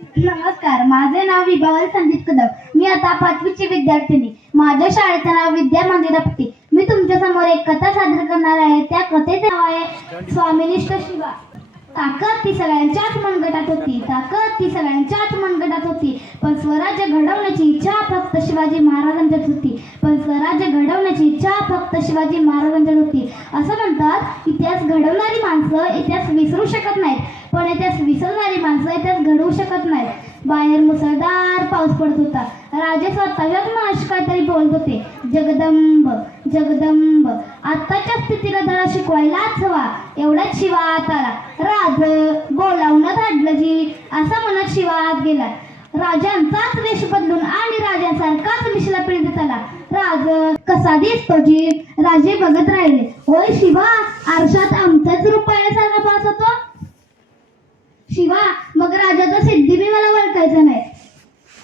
नमस्कार, माझे नाव विभावरी संदीप कदम. मी आता 5वीची विद्यार्थिनी. माझ्या शाळेचे नाव विद्या मंदिर आपटी. मी तुमच्या समोर एक कथा सादर करणार आहे. त्या कथेचे नाव आहे स्वामिनिष्ठ शिवा. ताकद ती सगळ्यांच्याच मनगटात होती. ताकद ती सगळ्यांच्याच मनगटात होती. पण स्वराज्य घडवण्याची इच्छा फक्त शिवाजी महाराजांच्याच होती. पण स्वराज्य घडवण्याची इच्छा फक्त शिवाजी महाराजांच्याच होती. असं म्हणतात, इतिहास घडवणारी माणसं इतिहास विसरू शकत नाहीत, पण इतिहास विसरणारी माणसं इतिहास घडवू शकत नाहीत. बाहेर मुसळधार पाऊस पडत होता. राजे स्वतःच्याच मनाशी काहीतरी बोलत होते. जगदंब जगदंब. आत्ताच्या स्थितीला धडा शिकवायलाच हवा. एवढ्याच शिवा आत आला. राज बोलावून धाडलं जी, असं म्हणत शिवा आत गेला. राजांचाच वेश बदलून आणि राजांसारखाच मिशला पिळत आला. राज कसा दिसतो जी? राजे बघत राहिले. होय शिवा, आरशात आमचाच रूप पाहिल्यासारखा भास होतो. शिवा, मग राजाचा सिद्धी बी मला ओळखायचं नाही.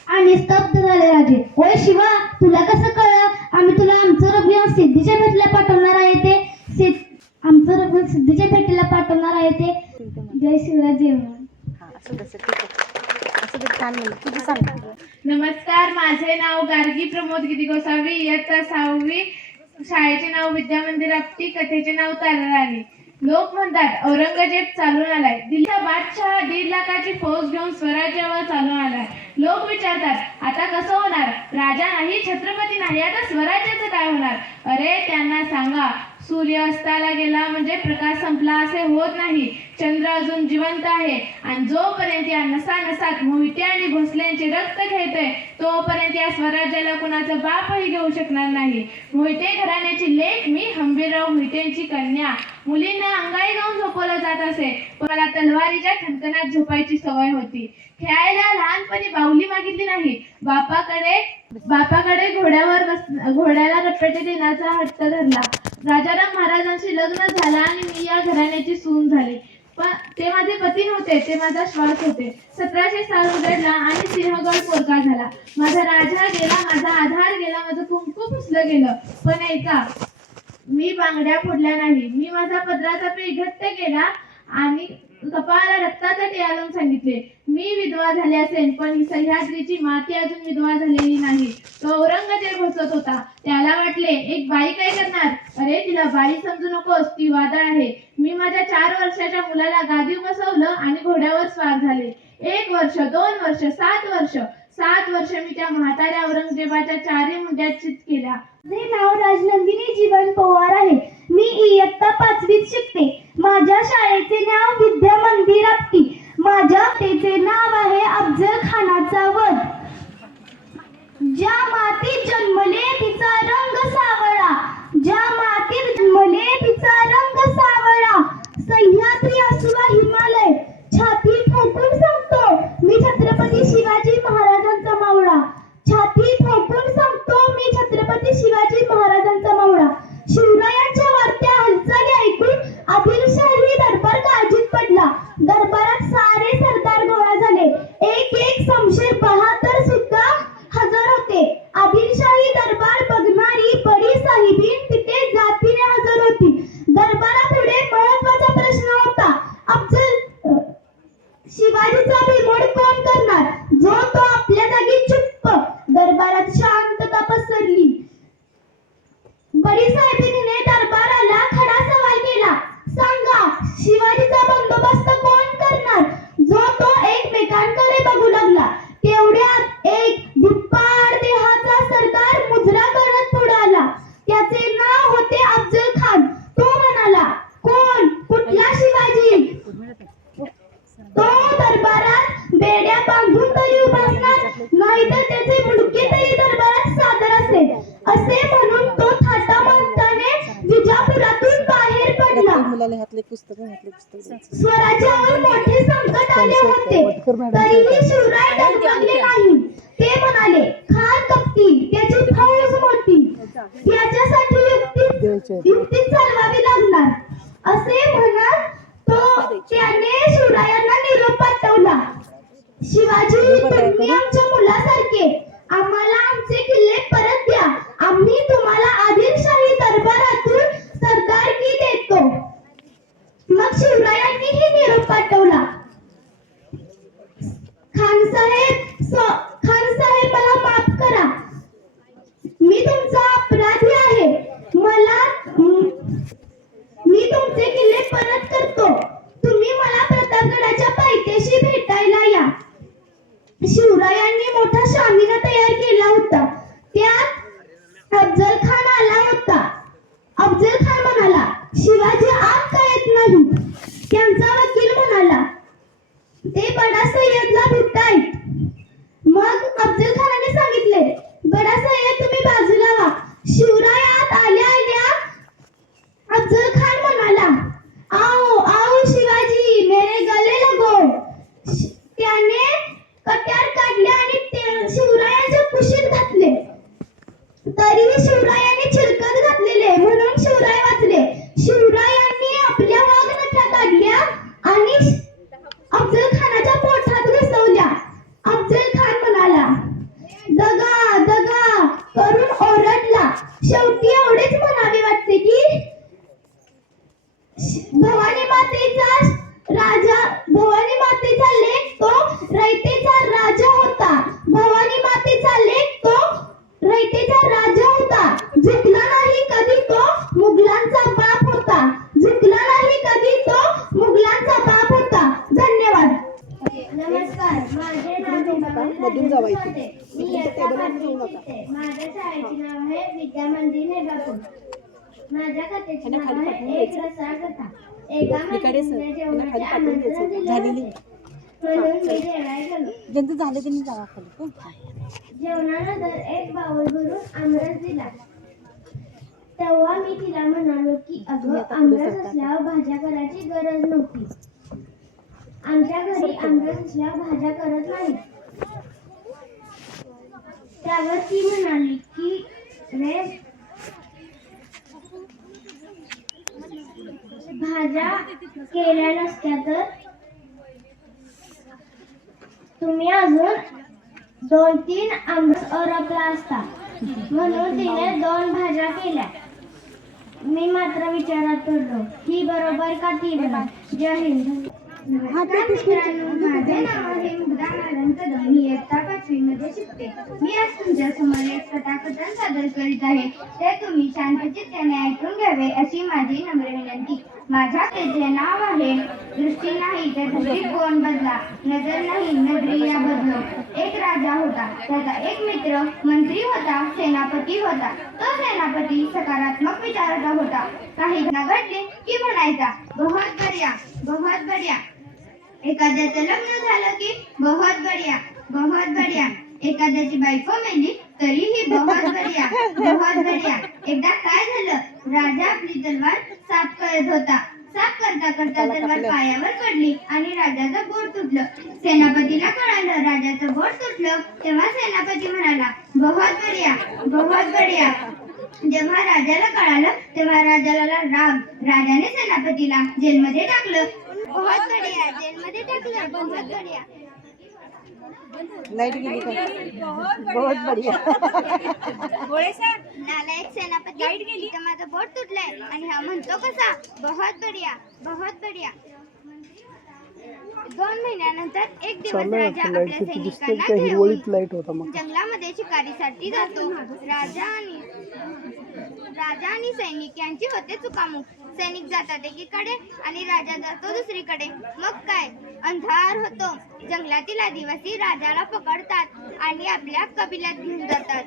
आणि स्तब्ध झाले राजे. होय शिवा, तुला कसं कळलं? आम्ही तुला आमचं रूप सिद्धीच्या भेटीला पाठवणार आहे ते. आमचं रूप सिद्धीच्या भेटीला पाठवणार आहे ते. जय शिवराज जय महाराज. नमस्कार, माझे नाव गार्गी प्रमोद गिरी गोसावी. इयत्ता 6वी. शाळेचे नाव विद्या मंदिर आपटी. कथेचे नाव ताराराणी. लोक म्हणतात औरंगजेब चालून आलाय. दिल्लीचा बादशाह 1.5 लाखाची फौज घेऊन स्वराज्यावर चालून आलाय. लोक विचारतात आता कसं होणार? राजा नाही, छत्रपती नाही, आता स्वराज्याचं काय होणार? अरे त्यांना सांगा, सूर्य अस्ताला गेला म्हणजे प्रकाश संपला असे होत नाही. चंद्र अजून जिवंत आहे आणि जोपर्यंत या नसानसात मोहिते आणि भोसलेंचे रक्त खेळतंय तोपर्यंत या स्वराज्याला कुणाचं बापही घेऊ शकणार नाही. मोहिते घराण्याची लेक मी, हंबीरराव मोहितेंची कन्या. मुलींना अंगाई गाऊन झोपवलं जात असे, पण मला तलवारीच्या ठणकणात झोपायची सवय होती. खेळायला लहानपणी बाहुली मागितली नाही. बापाकडे घोड्याला रपेटे देण्याचा हट्ट धरला. राजाराम महाराजांशी लग्न झालं आणि मी या घराण्याची सून झाले. पण ते माझे पती नव्हते, ते माझा श्वास होते. 1700 साल उजडला आणि सिंहगड पोरका झाला. माझा राजा गेला, माझा आधार गेला, माझं कुंकू पुसलं गेलं. पण ऐका, मी बांगड्या फोडल्या नाही. मी माझा पदराचा पेच घट्ट केला आणि कपाळाला रक्ताचा टिळा लावून सांगितले, मी विधवा झाले असेल, पण ही सह्याद्रीची माती अजून विधवा झालेली नाही. तो औरंगजेब हसत होता. त्याला वाटले एक बाई काय करणार? अरे तिला बाई समजू नकोस, ती वादळ आहे. मी माझ्या 4 वर्षाच्या मुलाला गादीवर बसवलं आणि घोड्यावर स्वार झाले. 1 वर्ष, 2 वर्ष, 7 वर्ष. 7 वर्ष मी त्या म्हाताऱ्या औरंगजेबाच्या 4 मुंड्या चित केल्या. माझे नाव राजनंदिनी जीवन पवार आहे. मी इयत्ता 5वीत शिकते. माझ्या शाळेचे नाव विद्या मंदिर आपटी. माझ्या कथेचे नाव आहे अफजल खानाचा वध. ज्या मातीत जन्मले तिचा रंग सावळा. ज्या मातीत जन्मले तिचा रंग सावळा. सह्याद्री असुवा हिमालय. छाती ठोकून सांगतो मी छत्रपती शिवाजी महाराजांचा मावळा. छाती ठोकून सांगतो मी छत्रपती शिवाजी महाराजांचा मावळा. शिवरायांच्या वाढत्या हालचाली ऐकून आदिलशाही दरबार काळजीत पडला. दरबारात सारे सरदार गोळा झाले. एक शमशेर बहादर सुद्धा हजर होते. आदिलशाही दरबार बघणारी बडी साहिबीन तिथे जातीने हजर होती. दरबारापुढे महत्वाचा प्रश्न होता. शिवाजीचा बिमोड कोण करणार? जो तो आपल्या जागी चुप्प. दरबारात शांतता पसरली. बडी साहेबीने दरबाराला खडा सवाल केला. सांगा, शिवाजीचा बंदोबस्त कोण करणार? जो तो एकमेकांकडे बघू लागला. तेवढ्यात एक धिप्पाड देहाचा सरदार मुजरा करत पुढे आला. त्याचे नाव होते अफजल खान. तो म्हणाला, कोण? कुठला शिवाजी? तो दरबारात बेड्या बांधून तरी उभासणार, नाहीतर त्याचे मुंडके तरी दरबारात सादर असेल, असे म्हणून तो थाटामाटाने विजापुरातून बाहेर पडला. स्वराज्यावर मोठे संकट आले होते, तरीही शिवराय डगमगले नाही. ते म्हणाले, खान कपटी, त्याची फौज मोठी, त्याच्यासाठी युक्ती चालवावी लागणार, असे म्हणत त्याने शिवरायांना निरोप पाठवला. शिवाजी, तुम्ही आमच्या मुलासारखे. आम्हाला आमचे किल्ले परत द्या. आम्ही तुम्हाला आदिलशाही दरबारातून सरदारकी देतो. मग शिवरायांनीही निरोप पाठवला. खान शिवरायांनी मोठा शामियाना तयार केला होता. त्यात अफजल खान आला होता. अफजल खान म्हणाला, शिवाजी आत का येत नाही? त्यांचा वकील म्हणाला, ते बडा सय्यदला भेटायत. मग अफजल खानाने सांगितले, बडा सय्यद तुम्ही बाजूला व्हा. शिवराय आत आल्या आल्या अफजल खान म्हणाला, आओ आओ शिवाजी, मेरे गले लगो. त्याने कट्यार काढले आणि ते शिवरायांच्या कुशीत घातले. तरीही शिवरायांनी चिरकत घातलेले म्हणून शिवराय वाचले. शिवरायांनी आपल्या वाघनख्या काढल्या आणि अफजल खानाच्या पोटात घुसवल्या. अफजल खान म्हणाला, दगा दगा करून ओरडला. शेवटी एवढेच म्हणावे वाटते की भवानी मातेचा लेक तो रयतेचा राजा होता. भवानी मातेचा लेक तो रयतेचा राजा होता. झुकला नाही कधी तो मुघलांचा बाप होता. झुकला नाही कधी तो मुघलांचा बाप होता. धन्यवाद. नमस्कार, माझे नाव होते. मी इयत्ता पाचवीत शिकते. माझ्या शाळेचे नाव आहे विद्या मंदिर नेबापूर. माझ्या कथेचे नाव आहे एक रसाळ कथा. एका महिन्याने जेवणाचे आमंत्रण दिले म्हणून मी जेवायला गेलो. जेवणानंतर एक बाऊल भरून आमरस दिला. तेव्हा मी तिला म्हणालो की अगं, आमरस असल्यावर भाज्या करायची गरज नव्हती. आमच्या घरी आमरस असल्यावर भाज्या करत नाही. त्यावर ती म्हणाली की रे, भाज्या केल्या नसत्या तर तुम्ही अजून 2-3 आमरस अरपला असता. म्हणून तिने 2 भाज्या केल्या. मी मात्र विचारात पडलो, ही बरोबर का ती बरोबर? जय हिंद. नमस्कार मित्रांनो, माझे नाव आहे मुग्धा नारायण कदम. मी इयत्ता 5वी मध्ये शिकते. मी आज तुमच्या समोर एक कथाकथन सादर करीत आहे. ते तुम्ही शांतचित्ताने ऐकून घ्यावे अशी माझी नम्र विनंती. माझ्या कथेचे नाव आहे दृष्टी नाही तर दृष्टिकोन बदला, नजर नाही नजरिया बदलो. एक राजा होता. त्याचा एक मित्र मंत्री होता, सेनापती होता. तो सेनापती सकारात्मक विचाराचा होता. काही घडले की म्हणायचा, बहुत बढिया बहुत बढिया. एखाद्याचं लग्न झालं की बहुत बढिया बहुत बढिया. एखाद्याची बायको मेली तरीही बहुत बढिया बहुत बढिया. एकदा काय झालं, राजा आपली तलवार साफ करत होता. साफ करता करता तलवार पायावर पडली आणि राजाचं बोट तुटलं. सेनापतीला कळालं राजाचं बोट तुटलं. तेव्हा सेनापती म्हणाला, बहुत बढिया बहुत बढिया. जेव्हा राजाला कळालं तेव्हा राजाला राग. राजाने सेनापतीला जेलमध्ये टाकलं. बहुत बढिया, जेलमध्ये टाकलं. बहुत बढिया. लाइट गेली का? बहुत बढ़िया. नालायक सेनापती, लाईट गेली तर माझं बोट तुटलंय आणि हा म्हणतो कसा, बहुत बढिया बहुत बढिया. 2 महिन्यानंतर एक दिवस राजा आपल्या सैनिकांना घेऊन जंगलामध्ये शिकारीसाठी जातो. राजा आणि सैनिक यांची होते चुकामुक. सैनिक जातात एकीकडे आणि राजा जातो दुसरीकडे. मग काय, अंधार होतो. जंगलातील आदिवासी राजाला पकडतात आणि आपल्या कबिलात घेऊन जातात.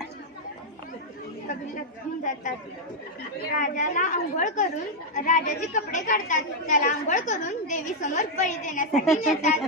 राजाला आंघोळ करून, राजाचे कपडे काढतात. त्याला आंघोळ करून देवी समोर बळी देण्यासाठी नेतात.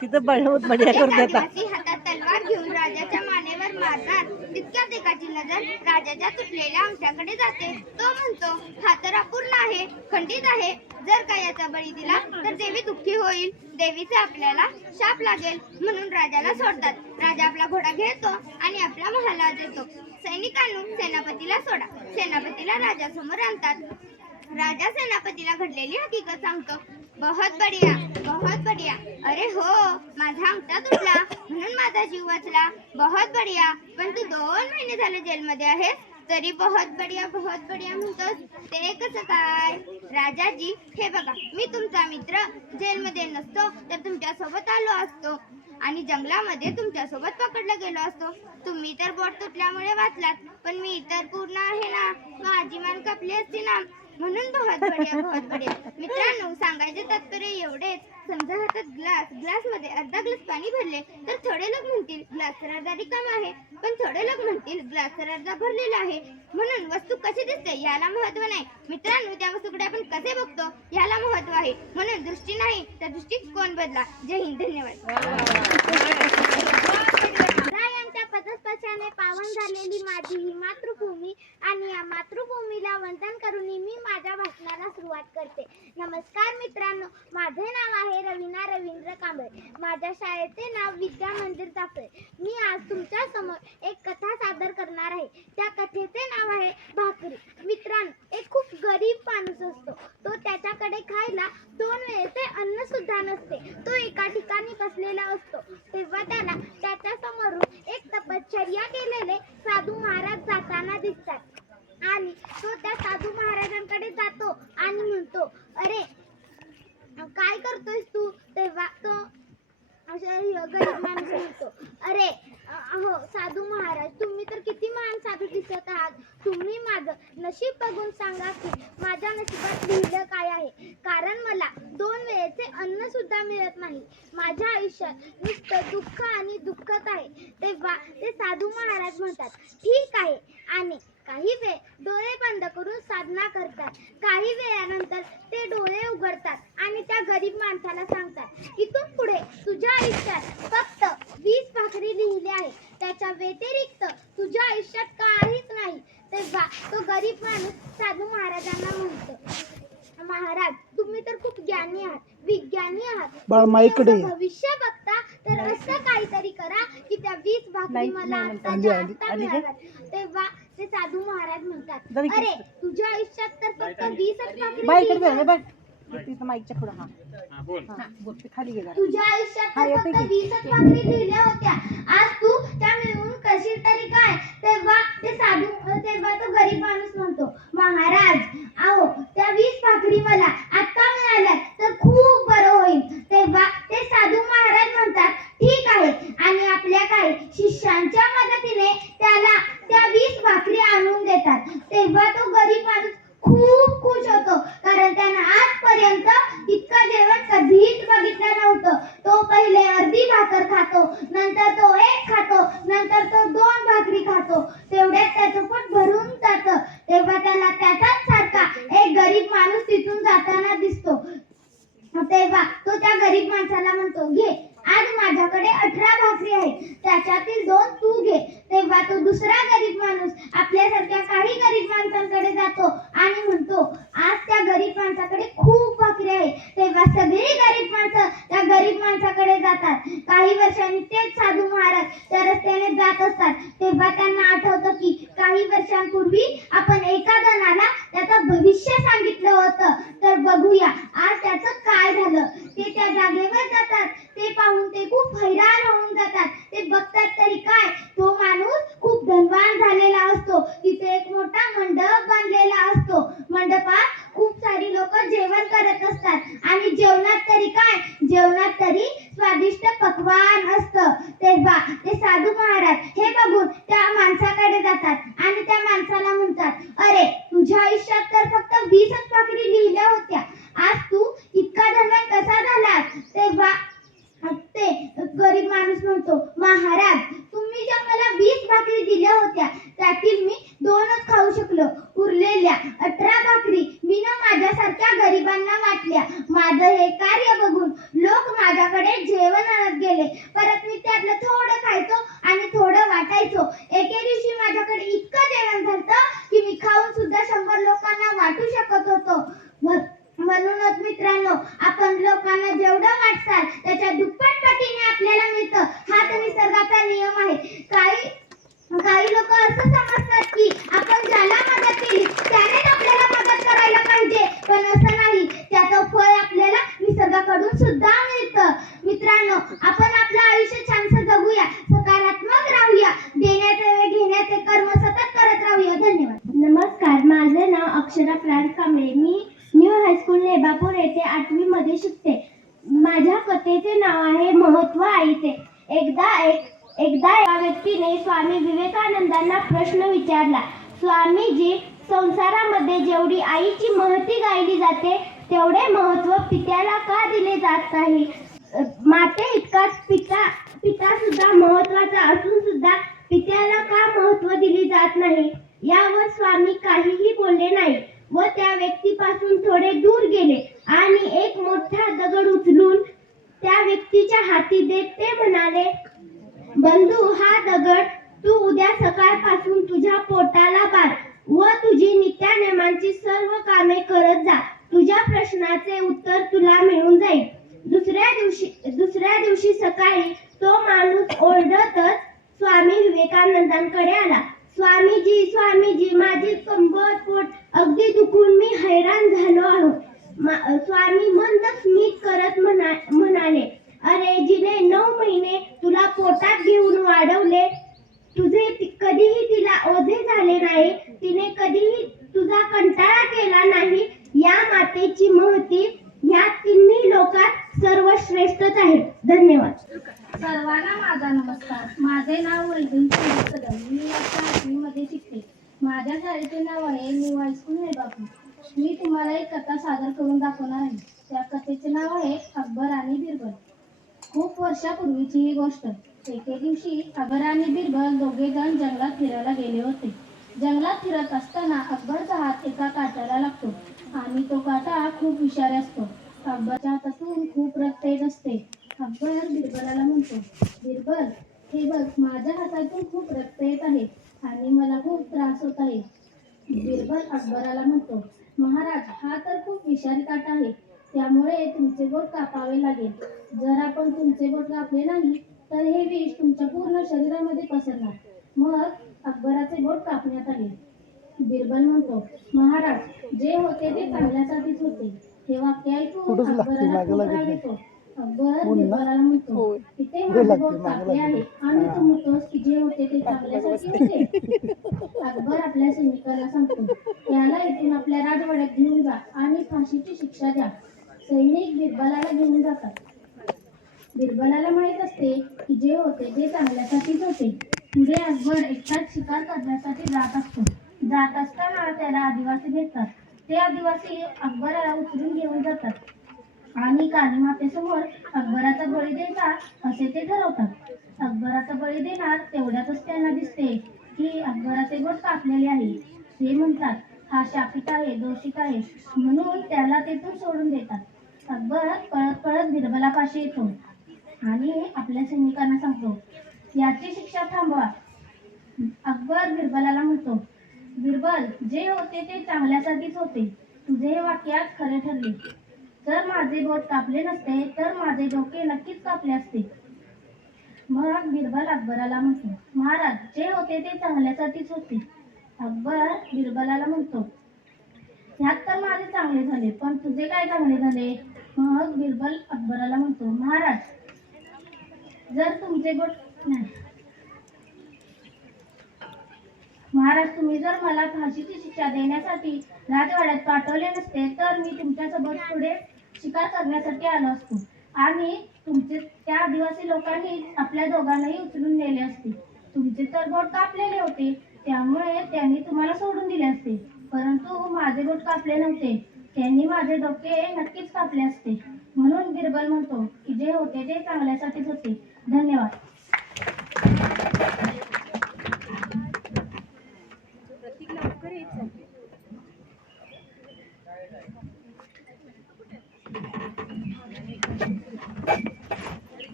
तिथं बहुत बढ़िया कर देता. आदिवासी हातात तलवार घेऊन राजाच्या मानेवर मारतात. तितक्यात एकाची नजर राजाच्या तुटलेल्या अंगठ्याकडे जाते. तो म्हणतो, हा तर अपूर्ण आहे, खंडित आहे. जर का याचा बळी दिला तर देवी दुःखी होईल. देवीचा आपल्याला शाप लागेल. म्हणून राजाला सोडतात. राजा आपला घोडा घेतो आणि आपल्या महालात येतो. सैनिकांनो, सेनापतीला सोडा. सेनापतीला राजासमोर आणतात. राजा सेनापतीला घडलेली हकीकत सांगतो. बहुत बढिया बहुत बढिया. अरे हो, माझा अंगठा तुटला म्हणून माझा जीव वाचला. बहुत बढिया. पण तू 2 महिने झाले जेलमध्ये आहेस तरी बहुत बढिया म्हणतोस, ते कसं काय? राजाजी, हे बघा, मी तुमचा मित्र. जेलमध्ये नसतो तर तुमच्या सोबत आलो असतो आणि जंगलामध्ये तुमच्या सोबत पकडला गेलो असतो. तुम्ही तर बोट तुटल्यामुळे वाचलात, पण मी तर पूर्ण आहे ना. माझी मान कापली असती ना. म्हणून बहुत बढिया मित्रांनो, सांगायचे तात्पर्य एवढेच. समजा हातात ग्लास मध्ये अर्धा ग्लास पाणी भरले तर थोडे लोक म्हणतील ग्लास तर अर्धा रिकामा आहे, पण थोडे लोक म्हणतील ग्लास तर अर्धा भरलेला आहे. म्हणून वस्तू कशी दिसते याला महत्व नाही मित्रांनो, त्या वस्तूकडे आपण कसे बघतो याला महत्व आहे. म्हणून दृष्टी नाही तर दृष्टिकोन बदला. जय हिंद, धन्यवाद. पदस्पर्शाने पावन झालेली माझी ही मातृभूमी आणि या मातृभूमीला वंदन करून मी माझ्या भाषणाला सुरुवात करते. नमस्कार मित्रांनो, माझे नाव आहे रवीना रवींद्र कांबळे. माझ्या शाळेचे नाव विद्या मंदिर जाफळे. मी आज तुमच्या समोर एक कथा सादर करणार आहे. त्या कथेचे नाव आहे भाकरी. मित्रांनो, एक खूप गरीब माणूस असतो. तो त्याच्याकडे खायला 2 वेळेचे अन्न सुद्धा नसते. तो एका ठिकाणी बसलेला असतो. तेव्हा त्याला त्याच्या समोरून एक तपश्चर्या केलेले साधू महाराज जाताना दिसतात आणि तो त्या साधू महाराजांकडे जातो आणि म्हणतो, अरे काय करतोयस तू? तेव्हा तो गरीब माणूस म्हणतो, अरे हो साधू महाराज, तुम्ही तर किती महान साधू दिसत आहात. तुम्ही माझं नशीब बघून सांगा की माझ्या नशिबात लिहिलं काय आहे. कारण मला 2 वेळेचे अन्न सुद्धा मिळत नाही. माझ्या आयुष्यात नुसतं दुःख आणि दुःखच आहे. तेव्हा ते साधू महाराज म्हणतात, ठीक आहे. आणि काही वेळ डोळे बंद करून साधना करतात. काही वेळानंतर ते डोळे उघडतात आणि त्या गरीब माणसाला सांगतात, इथून पुढे तुझ्या आयुष्यात फक्त 20 भाकरी लिहिली आहे. त्याच्या व्यतिरिक्त तुझ्या आयुष्यात काहीच नाही. तेव्हा तो गरीब माणूस साधू महाराजांना म्हणतो, महाराज तुम्ही तर खूप ज्ञानी आहात, विज्ञानी आहात. भविष्य बघता तर असं काहीतरी करा की त्या 20 भाकरी मला आता मिळाव्यात. तेव्हा ते साधू महाराज म्हणतात, अरे तुझ्या आयुष्यात तर फक्त 20च भाकरी माईकच्या पुढे खाली गेला. तुझ्या आयुष्यात तर फक्त 20च भाकरी लिहिल्या होत्या. आज तू त्या मिळवून करशील तरी काय? तेव्हा तो गरीब माणूस म्हणतो, महाराज अहो त्या 20 भाकरी मला आता मिळाल्या तर खूप बरं होईल. तेव्हा ते साधू महाराज म्हणतात, ठीक आहे. आणि आपल्या काही शिष्यांच्या मदतीने त्याला त्या 20 भाकरी आणून देतात. तेव्हा तो गरीब माणूस खूप खुश होतो, कारण त्यानं आजपर्यंत इतकं जेवण कधीच बघितलं नव्हतं. तो पहिले अर्धी भाकर खातो, नंतर तो 1 खातो, नंतर तो 2 भाकरी खातो. तेवढ्यात त्याचं पोट भरून जातं. तेव्हा त्याला त्याचाच सारखा एक गरीब माणूस तिथून जाताना दिसतो. तेव्हा तो त्या गरीब माणसाला म्हणतो, घे आज माझ्याकडे 18 भाकरी आहेत, त्याच्यातील 2 तू घे. तेव्हा तो दुसरा गरीब माणूस आपल्यासारख्या काही गरीब माणसांकडे जातो आणि म्हणतो, आज त्या गरीब माणसाकडे खूप भाकरी आहे. तेव्हा सगळी गरीब माणसं त्या गरीब माणसाकडे जातात. काही वर्षांनी तेच साधू महाराज त्या रस्त्याने जात असतात. तेव्हा त्यांना आठवतं की काही वर्षांपूर्वी आपण एका जणाला त्याचं भविष्य सांगितलं होतं, तर बघूया आज त्याचं काय झालं. ते त्या जागेवर जातात. ते पाहून ते खूप हैराण होऊन जातात. ते बघतात तरी काय, तो माणूस खूप धनवान झालेला असतो. तिथे एक मोठा मंडप बांधलेला असतो. मंडपात खूप सारी लोक जेवण करत असतात आणि जेवणात तरी काय, जेवणात तरी स्वादिष्ट पक्वान असतं. तेव्हा ते साधू महाराज हे बघून त्या माणसाकडे जातात आणि त्या माणसाला म्हणतात, अरे तुझ्या आयुष्यात तर फक्त 20च भाकरी लिहिल्या होत्या, आज तू इतका धनवान कसा झालास? तेव्हा ते गरीब माणूस म्हणतो, महाराज तुम्ही ज्या मला 20 भाकरी दिल्या होत्या त्यातील मी 2च खाऊ शकलो. उरलेल्या 18 भाकरी मी माझ्यासारख्या गरिबांना वाटल्या. माझं हे कार्य बघून लोक माझ्याकडे जेवण आणत गेले. परत मी त्यातलं थोडं खायचो आणि थोडं वाटायचो. एके दिवशी माझ्याकडे इतकं जेवण झालं की मी खाऊन सुद्धा 100 लोकांना वाटू शकत होतो. म्हणूनच मित्रांनो, आपण लोकांना जेवढं वाटसाल त्याच्या दुप्पट पटीने आपल्याला मिळतं. हाच निसर्गाचा नियम आहे. काही लोक असं समजतात की आपण ज्याला मदत केली त्यानेच आपल्याला मदत करायला पाहिजे, पण असं नाही. त्याचं फळ आपल्याला निसर्गाकडून सुद्धा मिळतं. मित्रांनो, आपण आपलं आयुष्य छानसं जगूया, सकारात्मक राहूया, देण्याचे व घेण्याचे कर्म सतत करत राहूया. धन्यवाद. नमस्कार, माझे नाव अक्षरा प्रांत कांबळे. मी न्यू हायस्कूल नेबापूर येथे 8वी मध्ये शिकते. माझ्या कथेचे नाव आहे महत्व आईचे. एकदा एका व्यक्तीने स्वामी विवेकानंदांना प्रश्न विचारला, स्वामीजी संसारामध्ये जेवढी आईची महती गायली जाते तेवढे महत्त्व पित्याला का दिले जात नाही? माते इतकाच पिता सुद्धा महत्त्वाचा असून सुद्धा पित्याला का महत्त्व दिले जात नाही? यावर स्वामी काहीही बोलले नाही व त्या व्यक्तीपासून थोडे दूर गेले आणि एक मोठा दगड उचलून त्या व्यक्तीच्या हाती देत ते म्हणाले, बंधू, हा दगड तू उद्या सकाळपासून तुझ्या पोटाला बांध व तुझी नित्यानेमांची सर्व कामे करत जा. तुझ्या प्रश्नाचे उत्तर तुला मिळून जाईल. दुसऱ्या दिवशी सकाळी तो माणूस ओरडतच स्वामी विवेकानंदांकडे आला. स्वामीजी, माझी कंबर पोट अगदी दुखून मी हैराण झालो आहोत. स्वामी मंद स्मित करत म्हणाले, अरे, जिने 9 महिने तुला पोटात घेऊन वाढवले, तुझे कधीही तिला ओझे झाले नाही, तिने कधीही तुझा कंटाळा केला नाही. या मातेची महती ह्या तिन्ही लोकात सर्वश्रेष्ठच आहे. धन्यवाद. सर्वांना माझा नमस्कार. माझे नाव वैजंती कदम. मी आता 8वी मध्ये शिकते. माझ्या शाळेचे नाव आहे न्यू हायस्कूल नेबापूर. मी तुम्हाला एक कथा सादर करून दाखवणार आहे. त्या कथेचे नाव आहे अकबर आणि बिरबल. खूप वर्षापूर्वीची ही गोष्ट. एके दिवशी अकबर आणि बिरबल दोघे जण जंगलात फिरायला गेले होते. जंगलात फिरत असताना अकबरचा हात एका काट्याला लागतो आणि तो काटा खूप विषारी असतो. अकबरच्या हातातून खूप रक्त येत असते. अकबर बिरबलाला म्हणतो, बिरबल, हे बघ, माझ्या हातातून खूप रक्त येत आहे आणि मला खूप त्रास होत आहे. बिरबल अकबराला म्हणतो, महाराज, हा तर खूप विषारी काटा आहे, त्यामुळे तुमचे बोट कापावे लागेल. जर आपण तुमचे बोट कापले नाही तर हे विष तुमच्या पूर्ण शरीरामध्ये पसरणार. मग अकबराचे बोट कापण्यात आले. बिरबल म्हणतो, महाराज, जे होते ते चांगल्यासाठीच होते. हे वाक्य ऐकून अकबराला खूप राग येतो. अकबर बिरबलाला म्हणतो, तिथे माझे बोट कापले आहे आणि तू म्हणतोस की जे होते ते चांगल्यासाठी होते. अकबर आपल्या सैनिकांना सांगतो, त्याला इथून आपल्या राजवाड्यात घेऊन जा आणि फाशीची शिक्षा द्या. सैनिक बिरबलाला घेऊन जातात. बिरबलाला माहित असते की जे होते ते चांगल्यासाठीच होते. पुढे अकबर एकटाच शिकार करण्यासाठी जात असतो. जात असताना त्याला आदिवासी भेटतात. ते आदिवासी अकबराला उचलून घेऊन जातात आणि काली मातेसमोर अकबराचा बळी द्यायचा असे ते ठरवतात. अकबराचा बळी देणार तेवढ्यातच त्यांना दिसते की अकबराचे बोट कापलेले आहे. ते म्हणतात, हा शापित आहे, दोषित आहे, म्हणून त्याला तेथून सोडून देतात. अकबर पळत पळत बिरबलापाशी येतो आणि आपल्या सैनिकांना सांगतो, याची शिक्षा थांबवा. अकबर बिरबलाला म्हणतो, बिरबल, जे होते ते चांगल्यासाठीच होते. तुझे हे वाक्य आज खरे ठरले. जर माझे बोट कापले नसते तर माझे डोके नक्कीच कापले असते. मग बिरबल अकबराला म्हणतो, महाराज, जे होते ते चांगल्यासाठीच होते. अकबर बिरबलाला म्हणतो, ह्यात तर माझे चांगले झाले, पण तुझे काय चांगले झाले? मग बिरबल अकबराला म्हणतो, महाराज, जर तुमचे बोट नाही महाराज, तुम्ही जर मला फाशीची शिक्षा देण्यासाठी राजवाड्यात पाठवले नसते तर मी तुमच्यासोबत पुढे शिकार करण्यासाठी आलो असतो आणि तुमचे त्या आदिवासी लोकांनी आपल्या दोघांनाही उचलून नेले असते. तुमचे तर बोट कापलेले होते, त्यामुळे त्यांनी तुम्हाला सोडून दिले असते, परंतु माझे बोट कापले नव्हते. त्यांनी माझे डोके नक्कीच कापले असते. म्हणून बिरबल म्हणतो की जे होते ते चांगल्यासाठीच होते. धन्यवाद.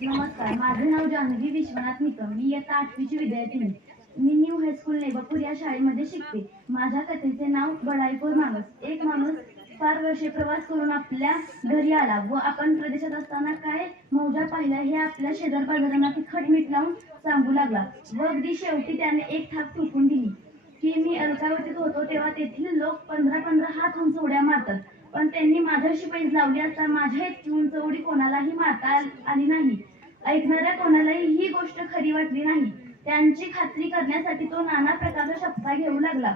नमस्कार, माझे नाव जान्हवी विश्वनाथ निकम. मी इयत्ता 8वीची विद्यार्थिनी. मी न्यू हायस्कूल नेबापूर या शाळेमध्ये शिकते. माझ्या कथेचे नाव बडाईकोर माणूस. एक माणूस फार वर्षे प्रवास करून आपल्या घरी आला व आपण प्रदेशात असताना काय मौजा पाहिल्या हे आपल्या शेजार पाजारांना तिखट मीठ लावून सांगू लागला व अगदी शेवटी त्याने एक थाप ठोकून दिली की मी अलकावतीत होतो तेव्हा तेथील लोक 15-15 हात उंच उड्या मारतात, पण त्यांनी माझ्याशी पैज लावली असता माझ्या इतकी उंच उडी कोणालाही मारता आली नाही. ऐकणाऱ्या कोणालाही ही गोष्ट खरी वाटली नाही. त्यांची खात्री करण्यासाठी तो नाना प्रकारच्या शब्दा घेऊ लागला.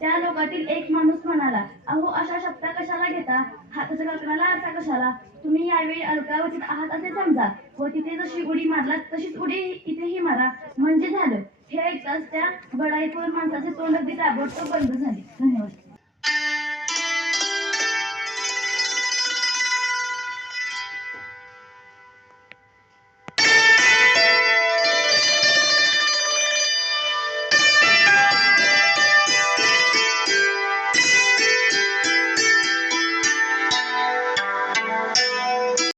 त्या लोकातील एक माणूस म्हणाला, अहो, अशा शब्दा कशाला घेता? हाताच्या कंकणाला असा कशाला? तुम्ही यावेळी अलकावतीत आहात असे समजा व तिथे जशी उडी मारलात तशीच उडी इथेही मारा, म्हणजे झालं. हे ऐकताच त्या बडाईखोर माणसाचे तोंड अगदी ताबडतोब बंद झाले. धन्यवाद.